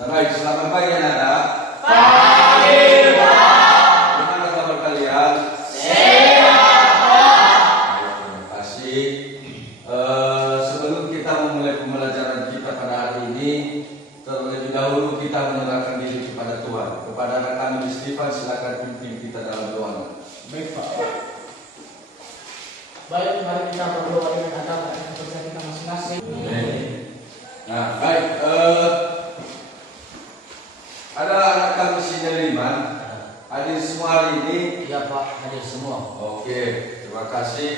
Nah, baik, selamat pagi anak-anak. Pagi, Pak. Gimana kabar kalian? Sehat, Pak. Terima kasih. Sebelum kita memulai pembelajaran kita pada hari ini, terlebih dahulu kita menyerahkan diri kepada Tuhan. Kepada anak kami Stefan, silakan pimpin kita dalam doa. Baik, Pak. Baik, mari kita berdoa dengan agama dan kepercayaan kita masing-masing. Nah, baik. Ada anak kami Sineliman hadir semua hari ini. Iya, Pak, hadir semua. Oke, terima kasih.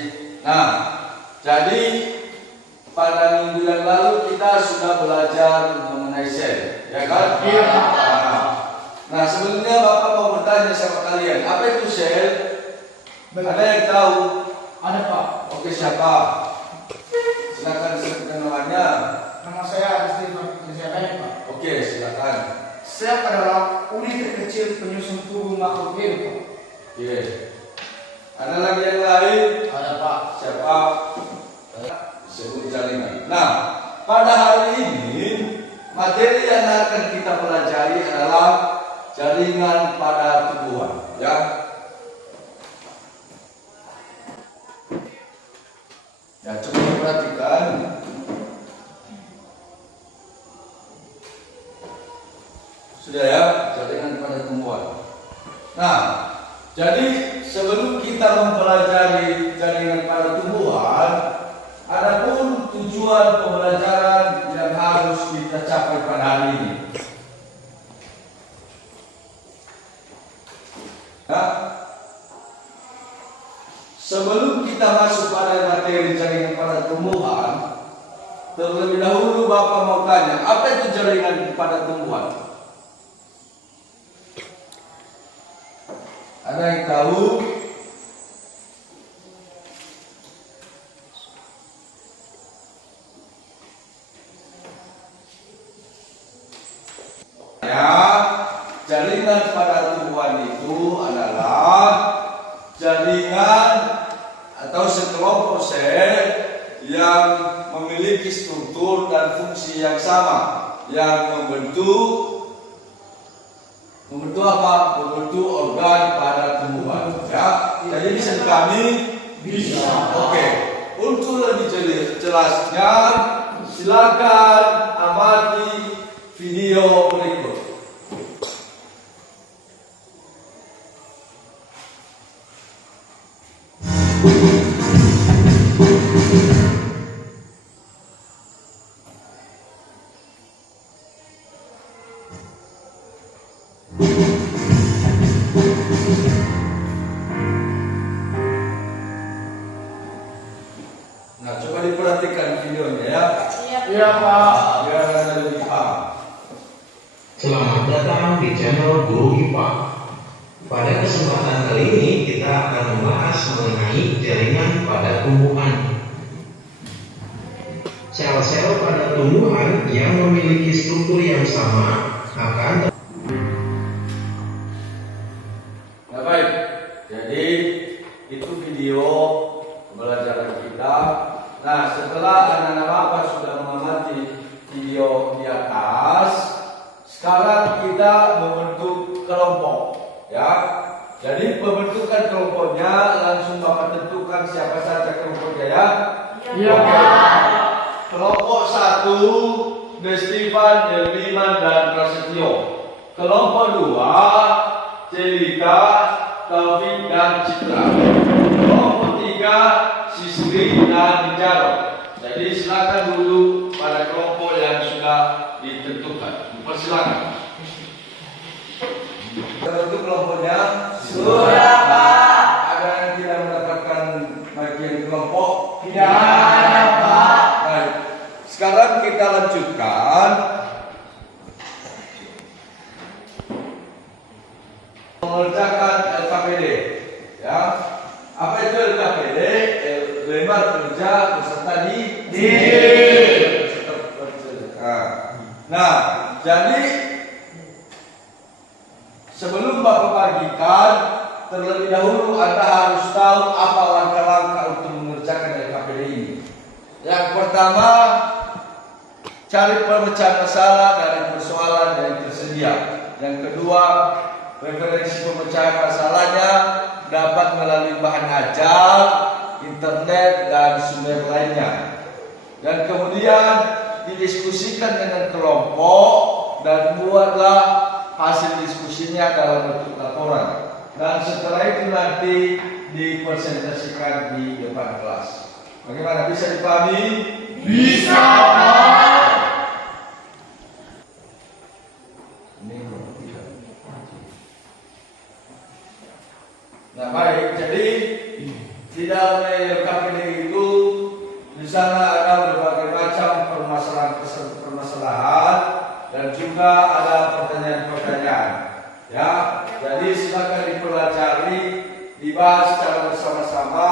Nah, jadi pada minggu yang lalu kita sudah belajar mengenai sel, ya kan? Iya. Nah, sebelumnya Bapak mau bertanya sama kalian, apa itu sel? Ada yang tahu? Ada, Pak. Oke, siapa? Silakan sebutkan namanya. Nama saya Stefan Rizal, Pak. Oke, silakan. Sel adalah unit terkecil penyusun tubuh makhluk hidup, Pak. Oke. Ada lagi yang lain? Ada, Pak. Siapa? Disebut jaringan. Nah, pada hari ini materi yang akan kita pelajari adalah jaringan pada tumbuhan, ya. Ya, coba perhatikan. Sudah ya, jaringan pada tumbuhan. Nah, jadi sebelum kita mempelajari jaringan pada tumbuhan, adapun tujuan pembelajaran yang harus kita capai pada hari ini. Nah, sebelum kita masuk pada materi jaringan pada tumbuhan, terlebih dahulu Bapak mau tanya, apa itu jaringan pada tumbuhan? Ada yang tahu? Ya, jaringan pada tumbuhan itu adalah jaringan atau sekelompok sel yang memiliki struktur dan fungsi yang sama, yang membentuk apa? Membentuk organ pada tumbuhan. Ya, jadi bisa kami bisa. Oke. Untuk lebih jelasnya, silakan amati video berikut. Nah, coba diperhatikan videonya ya. Iya, Pak. Biar Anda lebih paham. Selamat datang di channel Guru IPA. Pada kesempatan kali ini kita akan membahas mengenai jaringan pada tumbuhan. Sel-sel pada tumbuhan yang memiliki struktur yang sama akan Nah, baik. Jadi itu video pembelajaran kita. Nah, setelah anak-anak Bapak sudah mengamati video di atas, sekarang kita membentuk kelompok, ya. Jadi pembentukan kelompoknya langsung Bapak tentukan siapa saja kelompoknya, ya. Iya, Pak. Kelompok 1, Stefan, Delmiman, dan Prasetyo. Kelompok 2, Celika, Taufik, dan Citra. Kelompok 3, Sisri dan Jaro. Jadi silakan dulu pada kelompok yang sudah ditentukan. Persilakan. Terbentuk kelompoknya? Sudah, Pak. Ada yang tidak mendapatkan bagian kelompok? Tidak ada, Pak. Baik. Sekarang kita lanjutkan mengerjakan LKPD. Ya. Apa itu LKPD? Lembar kerja peserta didik. Nah, jadi sebelum Bapak bagikan, terlebih dahulu Anda harus tahu apa langkah-langkah untuk mengerjakan LKPD ini. Yang pertama, cari pemecahan masalah dari persoalan yang tersedia. Yang kedua, referensi pemecahan masalahnya dapat melalui bahan ajar, internet, dan sumber lainnya. Dan kemudian didiskusikan dengan kelompok dan buatlah hasil diskusinya dalam bentuk laporan. Dan setelah itu nanti dipresentasikan di depan kelas. Bagaimana, bisa dipahami? Bisa, Pak. Nah, baik. Jadi di dalam LKPD itu di sana ada berbagai macam permasalahan dan juga ada pertanyaan-pertanyaan. Ya, jadi silakan dipelajari, dibahas secara bersama-sama,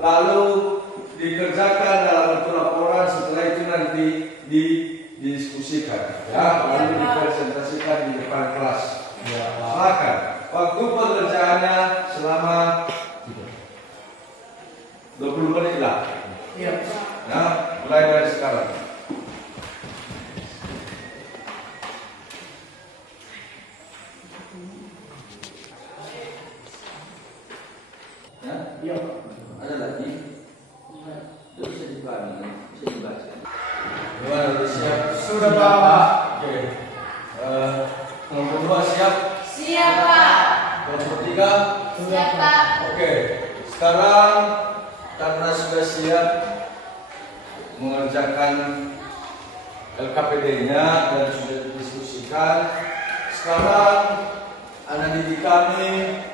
lalu dikerjakan dalam bentuk laporan. Setelah itu nanti didiskusikan, ya, lalu dipresentasikan di depan kelas. Ya, silakan. Waktu pengerjaannya selama 20 menit lah. Iya. Ya, mulai dari sekarang. Ya, Iya. ada lagi? Itu bisa dipahami, bisa dibaca. Gimana, udah siap? Sudah, Pak. Oke. Kelompok 2 siap? Siap, Pak. Kelompok 3? Siap, Pak. Oke. Sekarang karena sudah siap mengerjakan LKPD-nya dan sudah didiskusikan, sekarang anak didik kami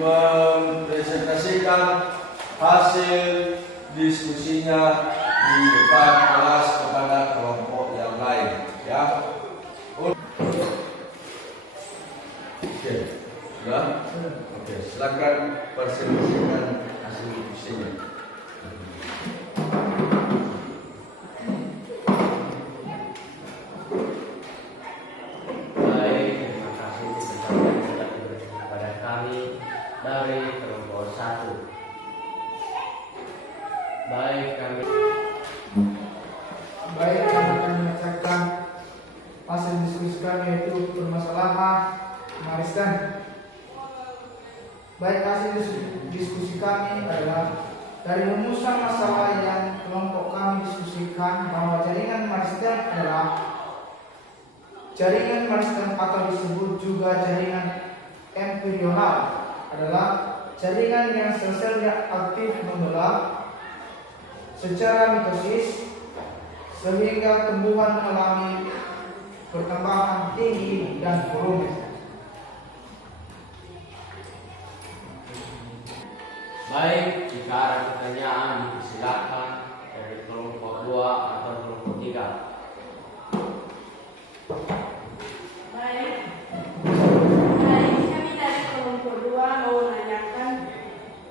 mempresentasikan hasil diskusinya di depan kelas kepada kelompok yang lain, ya. Oke, sudah? Oke, silakan presentasikan hasil diskusinya. Baik, terima kasih kesempatan yang sudah diberikan kepada kami dari kelompok 1. Baik, kami akan membacakan hasil diskusi kami, yaitu permasalahan warisan. Baik, hasil diskusi kami adalah dari rumusan masalah yang kelompok kami diskusikan bahwa jaringan warisan adalah jaringan warisan atau disebut juga jaringan empirional adalah jaringan yang sel-selnya aktif membelah secara mitosis sehingga tumbuhan mengalami perkembangan tinggi dan volume. baik, jika ada pertanyaan silakan dari kelompok 2 atau kelompok 3. Baik. Baik, kami dari kelompok 2 mau menanyakan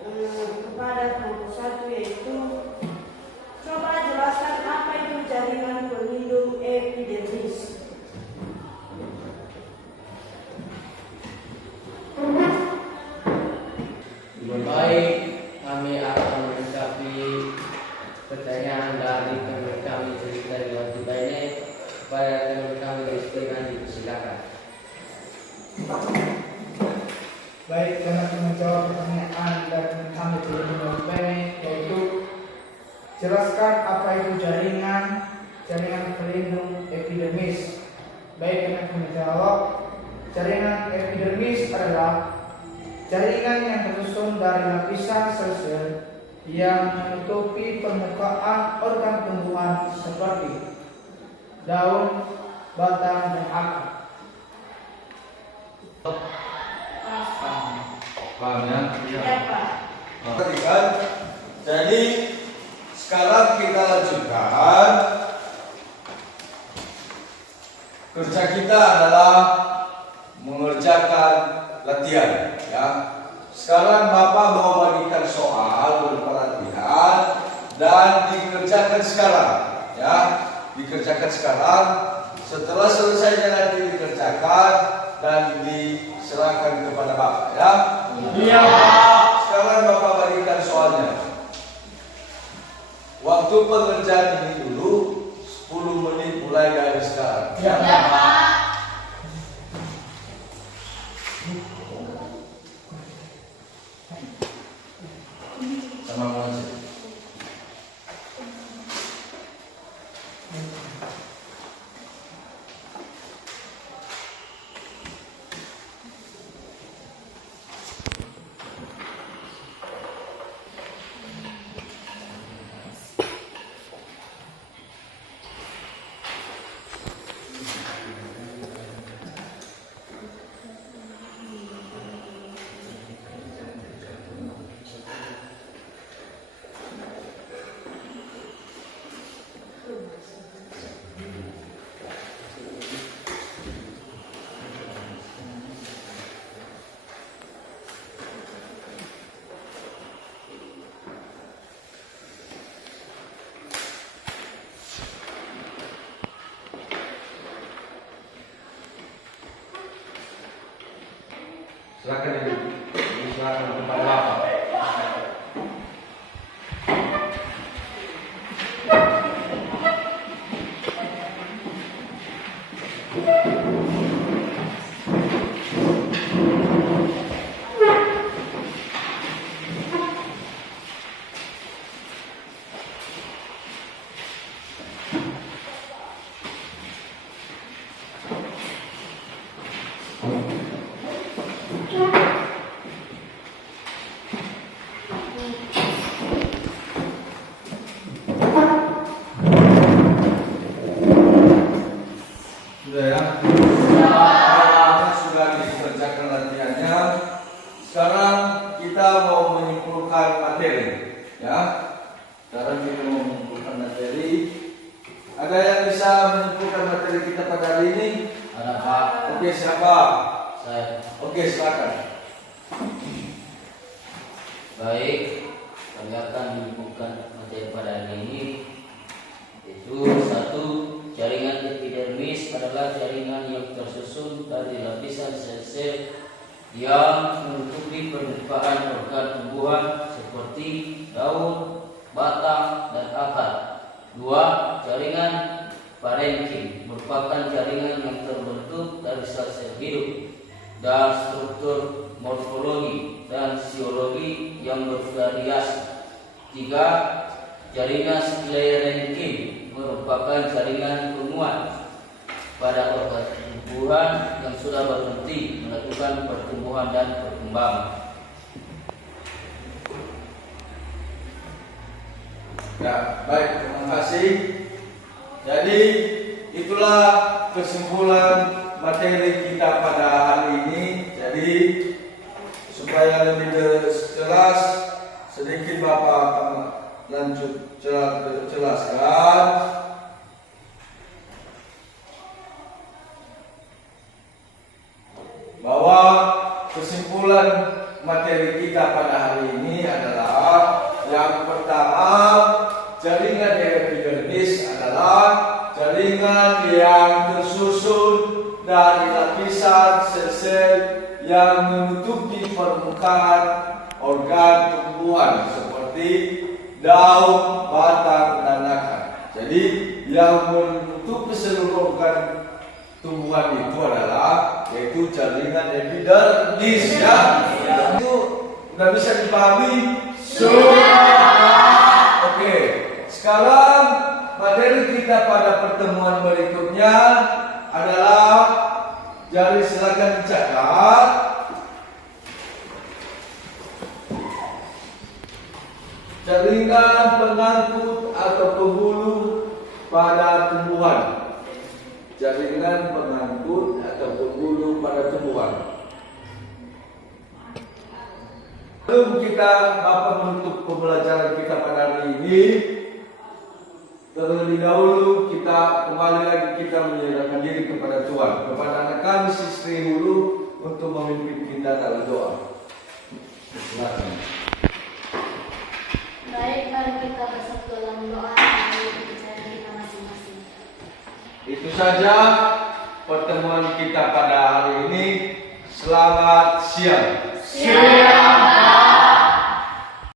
kepada kelompok 1, yaitu coba jelaskan apa itu jaringan pelindung epidermis. Baik, kami akan menanggapi pertanyaan dari teman kami cerita di WhatsApp ini kepada teman kami Kristina, silakan. Baik, kami akan menjawab pertanyaan dari kami ini, yaitu jelaskan apa itu jaringan pelindung epidermis. Baik, kami akan menjawab, jaringan epidermis adalah jaringan yang tersusun dari lapisan sel-sel yang menutupi permukaan organ tumbuhan seperti daun, batang, dan akar. Paham ya? Ya, Pak. Perhatikan. Jadi sekarang kita lanjutkan. Kerja kita adalah mengerjakan latihan, ya. Sekarang Bapak mau bagikan soal berupa latihan dan dikerjakan sekarang, ya. Dikerjakan sekarang. Setelah selesainya nanti dikerjakan dan diserahkan kepada Bapak, ya. Iya. Sekarang Bapak bagikan soalnya. Waktu pengerjaan ini dulu 10 menit mulai dari sekarang. Ya, Pak. Sama Monsi. Silakan ibu, silakan kepada bapak. Sudah ya? Sudah dikerjakan latihannya. Sekarang kita mau menyimpulkan materi, ya. Sekarang kita mau menyimpulkan materi. Ada yang bisa menyimpulkan materi kita pada hari ini? Ada Pak. Oke, siapa? Saya. Oke, silakan. Baik, kami akan menyebutkan materi pada hari ini, yaitu satu, jaringan epidermis adalah jaringan yang tersusun dari lapisan sel-sel yang menutupi permukaan organ tumbuhan seperti daun, batang, dan akar. Dua, jaringan parenkim merupakan jaringan yang terbentuk dari sel-sel hidup dan struktur morfologi dan fisiologi yang bervariasi. Tiga, jaringan sklerenkim merupakan jaringan penguat pada organ tumbuhan yang sudah berhenti melakukan pertumbuhan dan perkembangan. Ya, baik, terima kasih. Jadi itulah kesimpulan materi kita pada hari ini. Jadi supaya lebih jelas, sedikit Bapak akan lanjut jelaskan. Bahwa kesimpulan materi kita pada hari ini adalah yang pertama, jaringan epidermis adalah jaringan yang tersusun dari lapisan sel-sel yang menutupi permukaan organ tumbuhan seperti daun, batang, dan akar. Jadi yang menutupi seluruh organ tumbuhan itu adalah yaitu jaringan epidermis, ya. Itu sudah bisa dipahami? Oke. Sekarang materi kita pada pertemuan berikutnya adalah, jadi silakan dicatat. Jaringan pengangkut atau penghulu pada tumbuhan. Jaringan pengangkut atau penghulu pada tumbuhan. Sebelum kita menutup pembelajaran kita pada hari ini, terlebih dahulu kita kembali lagi kita menyerahkan diri kepada Tuhan, kepada anak kami Sri Hulu untuk memimpin kita dalam doa. Silakan. Baik, mari kita bersatu dalam doa melalui kepercayaan kita masing-masing. Itu saja pertemuan kita pada hari ini. Selamat siang. Siang.